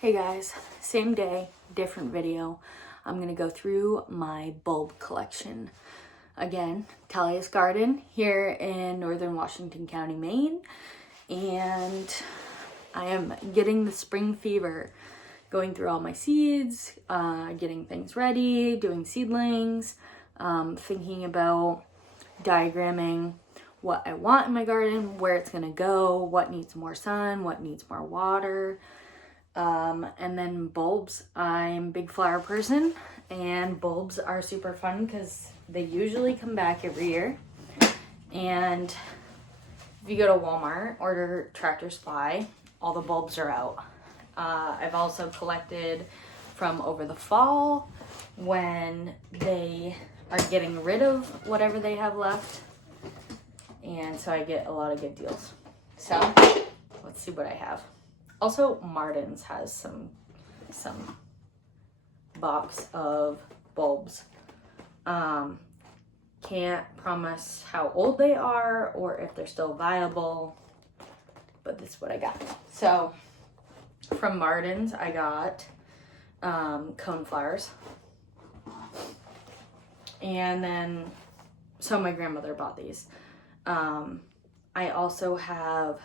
Hey guys, same day, different video. I'm gonna go through my bulb collection. Again, Dahlias garden here in northern Washington County, Maine. And I am getting the spring fever, going through all my seeds, getting things ready, doing seedlings, thinking about diagramming what I want in my garden, where it's gonna go, what needs more sun, what needs more water. And then bulbs. I'm a big flower person, and bulbs are super fun because they usually come back every year. And if you go to Walmart, order Tractor Supply, all the bulbs are out. I've also collected from over the fall when they are getting rid of whatever they have left. And so I get a lot of good deals. So let's see what I have. Also, Martin's has some box of bulbs. Can't promise how old they are or if they're still viable, but this is what I got. So from Martin's, I got cone flowers. And then, so my grandmother bought these. I also have,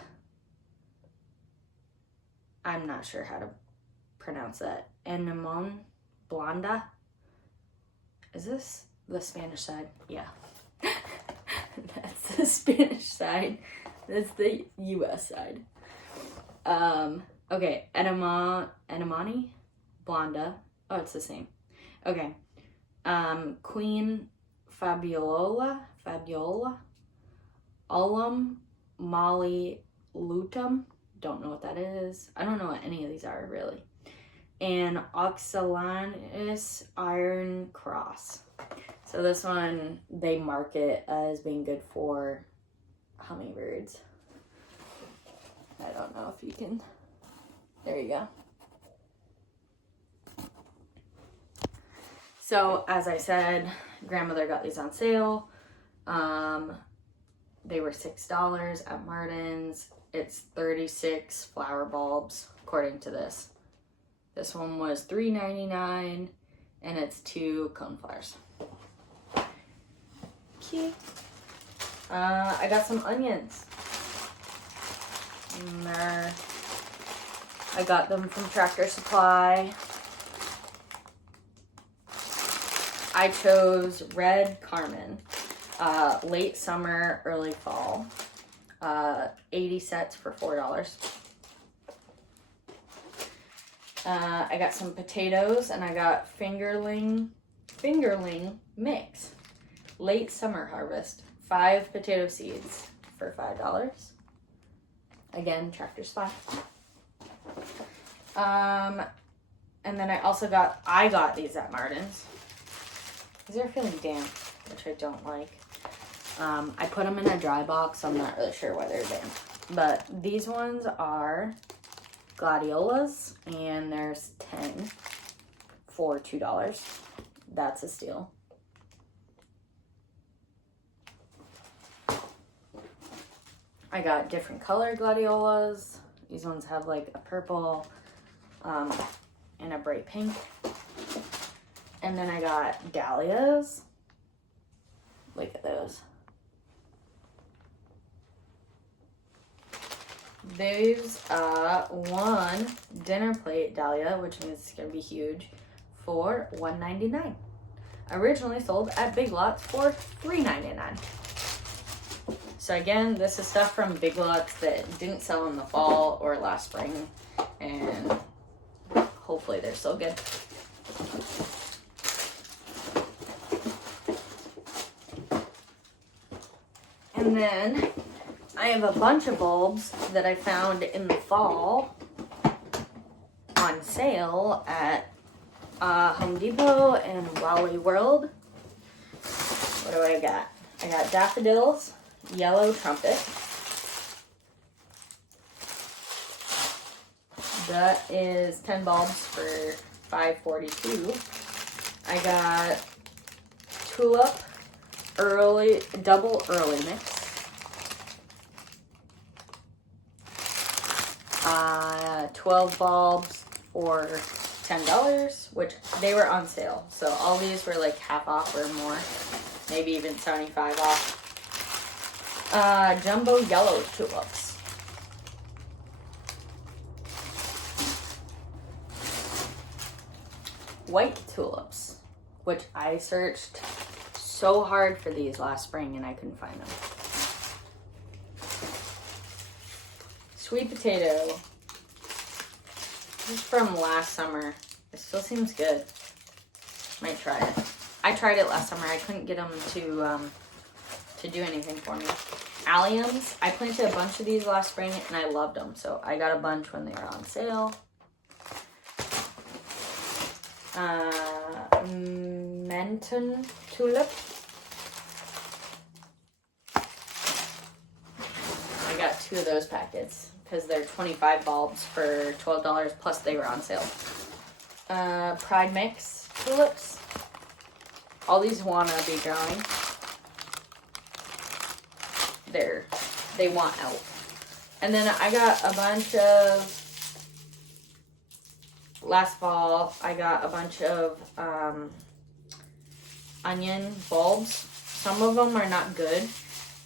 I'm not sure how to pronounce that, Anemone Blonda. Is this the Spanish side? Yeah. That's the Spanish side. That's the US side. Okay, Anemone Blonda. Oh, it's the same. Okay. Queen Fabiola, Allium, Molly Lutum. Don't know what that is. I don't know what any of these are really. And Oxalanus Iron Cross. So this one they market as being good for hummingbirds. I don't know if you can. There you go. So as I said, grandmother got these on sale. They were $6 at Martin's. It's 36 flower bulbs, according to this. This one was $3.99, and it's 2 cone flowers. Cute. I got some onions. I got them from Tractor Supply. I chose Red Carmen, late summer, early fall. 80 sets for $4. I got some potatoes, and I got fingerling mix, late summer harvest, 5 potato seeds for $5. Again, Tractor Supply. And then I also got these at Martin's. These are feeling damp, which I don't like. I put them in a dry box, so I'm not really sure why they're damp. But these ones are Gladiolus, and there's 10 for $2. That's a steal. I got different color Gladiolus. These ones have like a purple and a bright pink. And then I got Dahlias. Look at those. There's one dinner plate dahlia, which means it's gonna be huge, for $1.99. Originally sold at Big Lots for $3.99. So again, this is stuff from Big Lots that didn't sell in the fall or last spring, and hopefully they're still good. And then I have a bunch of bulbs that I found in the fall on sale at Home Depot and Wally World. What do I got? I got Daffodils, Yellow Trumpet. That is 10 bulbs for $5.42. I got Tulip double early mix. 12 bulbs for $10, which they were on sale. So all these were like half off or more, maybe even 75 off. Jumbo yellow tulips. White tulips, which I searched so hard for these last spring and I couldn't find them. Sweet potato. This is from last summer. It still seems good. Might try it. I tried it last summer. I couldn't get them to do anything for me. Alliums. I planted a bunch of these last spring and I loved them. So I got a bunch when they were on sale. Menton tulip. I got 2 of those packets because they're 25 bulbs for $12 plus they were on sale. Pride mix tulips. All these want to be growing. They want out. And then I got a bunch of, last fall, I got a bunch of onion bulbs. Some of them are not good.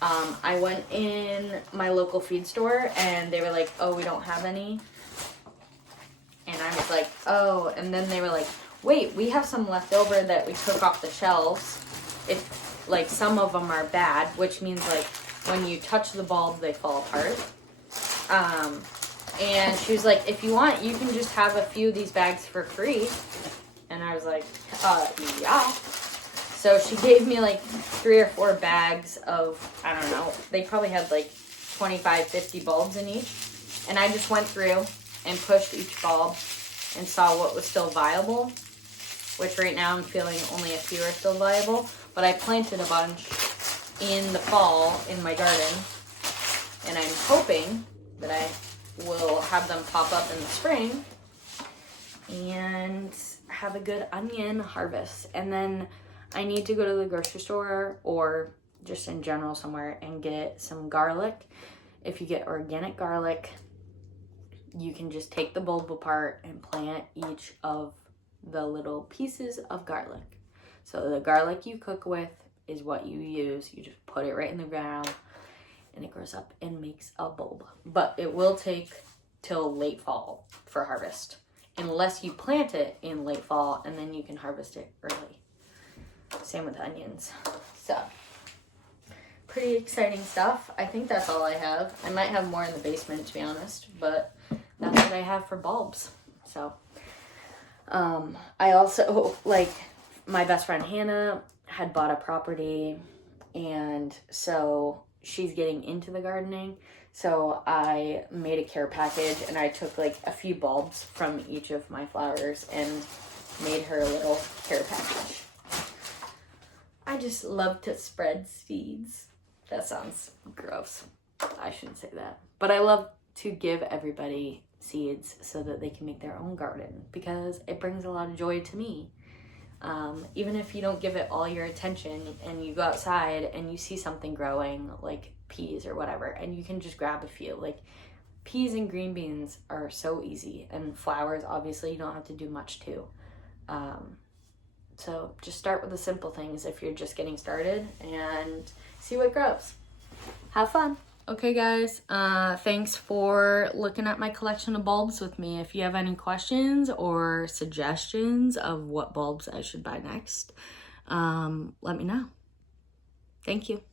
I went in my local feed store and they were like, oh, we don't have any. And I was like, oh, and then they were like, wait, we have some left over that we took off the shelves. If, like, some of them are bad, which means, like, when you touch the bulb, they fall apart. And she was like, if you want, you can just have a few of these bags for free. And I was like, yeah. So she gave me like 3 or 4 bags of, I don't know, they probably had like 25, 50 bulbs in each. And I just went through and pushed each bulb and saw what was still viable, which right now I'm feeling only a few are still viable. But I planted a bunch in the fall in my garden, and I'm hoping that I will have them pop up in the spring and have a good onion harvest. And then I need to go to the grocery store or just in general somewhere and get some garlic. If you get organic garlic, you can just take the bulb apart and plant each of the little pieces of garlic. So the garlic you cook with is what you use. You just put it right in the ground and it grows up and makes a bulb. But it will take till late fall for harvest, unless you plant it in late fall and then you can harvest it early. Same with onions. So pretty exciting stuff. I think that's all I have. I might have more in the basement, to be honest, but that's what I have for bulbs. So I also, like, my best friend Hannah had bought a property, and so she's getting into the gardening. So I made a care package and I took like a few bulbs from each of my flowers and made her a little care package. I just love to spread seeds. That sounds gross. I shouldn't say that. But I love to give everybody seeds so that they can make their own garden, because it brings a lot of joy to me. Even if you don't give it all your attention and you go outside and you see something growing, like peas or whatever, and you can just grab a few. Like, peas and green beans are so easy, and flowers, obviously, you don't have to do much to. So just start with the simple things if you're just getting started and see what grows. Have fun. Okay, guys, thanks for looking at my collection of bulbs with me. If you have any questions or suggestions of what bulbs I should buy next, let me know. Thank you.